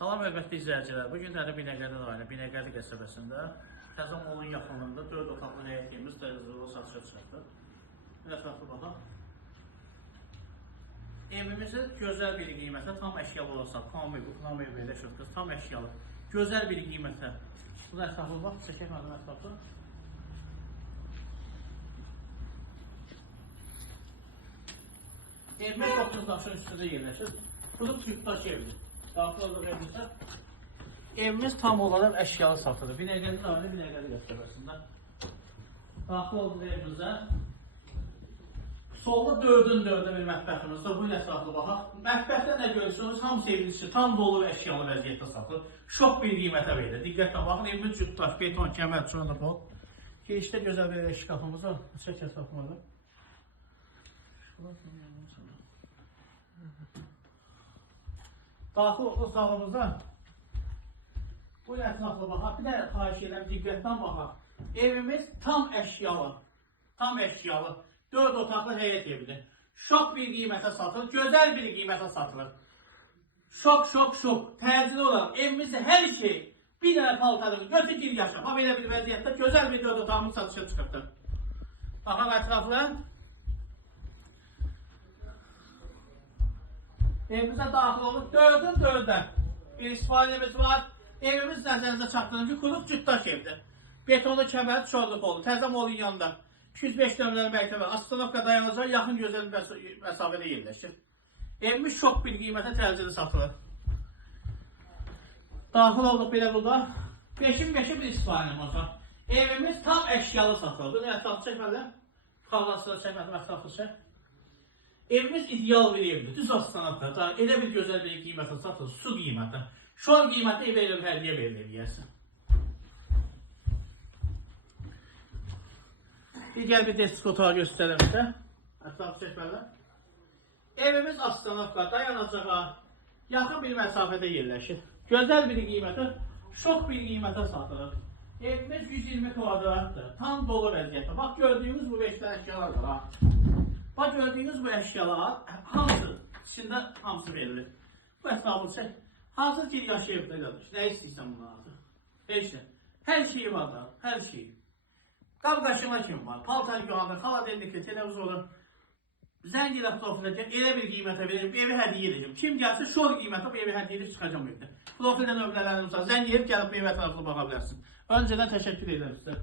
Salam hörmətli izləyicilər. Bugün də Binəqədi rayonu Binəqədi qəsəbəsində Təzəmolun yaxınlığında 4 otaqlı həyət evimiz dəyərli satışa çıxartdı. Ətraflı baxaq. Evimizi gözəl bir qiymətə, tam əşyalı olsa, tam belə şötküz, tam əşyalı, gözəl bir qiymətə. Bu da ətraflı bax, çəkək mənim ətraflı. Evimiz 9 daşın üstündə yerləşir. Qurub cübbaş evdir. Daxil olduğu evimizdə. Evimiz tam olaraq əşyalı satılır. Binəqədi rayonu Binəqədi qəsəbəsində. Daxil olduğu evimizdə. Solda 4-4 bir mətbəximiz var. Bu ilə ətraflı baxaq. Mətbəxdə nə görürsünüz? Hamısı evin tam dolu və əşyalı vəziyyətdə satılır. Şok bir qiymətə verilir. Diqqətlə baxın. Evimiz cübbaş, beton, kəmər, çöndür. Girişdə gözəl bir şkafımız var. Çək ətrafımızda. Daxil olduğu zalımızda bu ətraflı baxaq. Bir də xahiş edirəm, diqqətlə baxaq. Evimiz tam əşyalı. Tam əşyalı. 4 otaqlı həyət evidir. Şok bir qiymətə satılır. Gözəl bir qiymətə satılır. Şok. Təcili olaraq evimizdə hər şey bir dənə paltarını götür gir yaşa. Bax belə bir vəziyyətdə gözəl bir 4 otağımız satışa çıxırdı. Baxaq ətraflı. Evimizə daxil olub 4-4'də bir istifademiz var. Evimiz nəzərinizə çatdığınız ki, qurub cütdaş evdir. Betonu kəmər, çorluq oldu. Təzəmolun yanında 205 nömrəli məktəbə, Astanovka dayanacaq, yaxın gözəl məsafədə yerləşir. Evimiz şok bir qiymətə təcili satılır. Daxil olduq belə burada. 5'in 5'i bir istifademiz var. Evimiz tam əşyalı satılır. Ətraflı çəkməli. Xallasını çəkmədim, ətraflı çək. Evimiz ideal bir evdir. Düz Astanovka. Elə bir gözəl bir qiymətə satılır. Su qiyməti. Şol qiyməti evə elə bir hədiyyə verilir deyəsin. Digər bir destek otağı göstərəm sizə. Ətraflı çəkməli. Evimiz Astanovka dayanacağa yaxın bir məsafədə yerləşir. Gözəl bir qiymətə, şok bir qiymətə satılır. Evimiz 120 kvadratdır. Tam dolu vəziyyətdə. Bax gördüyünüz bu 5 dənə əşyalar var ha. Bax gördüyünüz bu əşyalar hamısı, içində hamısı verilir. Bu ətraflı çək. Hazır ki yaşayıb elədir. Nə istəyirsən bundan artıq? Heç nə. Hər şeyi var da, hər şeyi. Qab-qaşıma kimi var. Paltar yuhandır, xaladelliklə, televizorun. Zəng ilə profilə elə bir qiymətə verib, evi hədiyyə edəcəm. Kim gəlsə şol qiymətə bu evi hədiyyə edib çıxacam evdə. Profildə nömrələrimiz var. Zəng edib gəlib evi ətraflı baxa bilərsin. Öncədən təşəkkür edirəm sizə.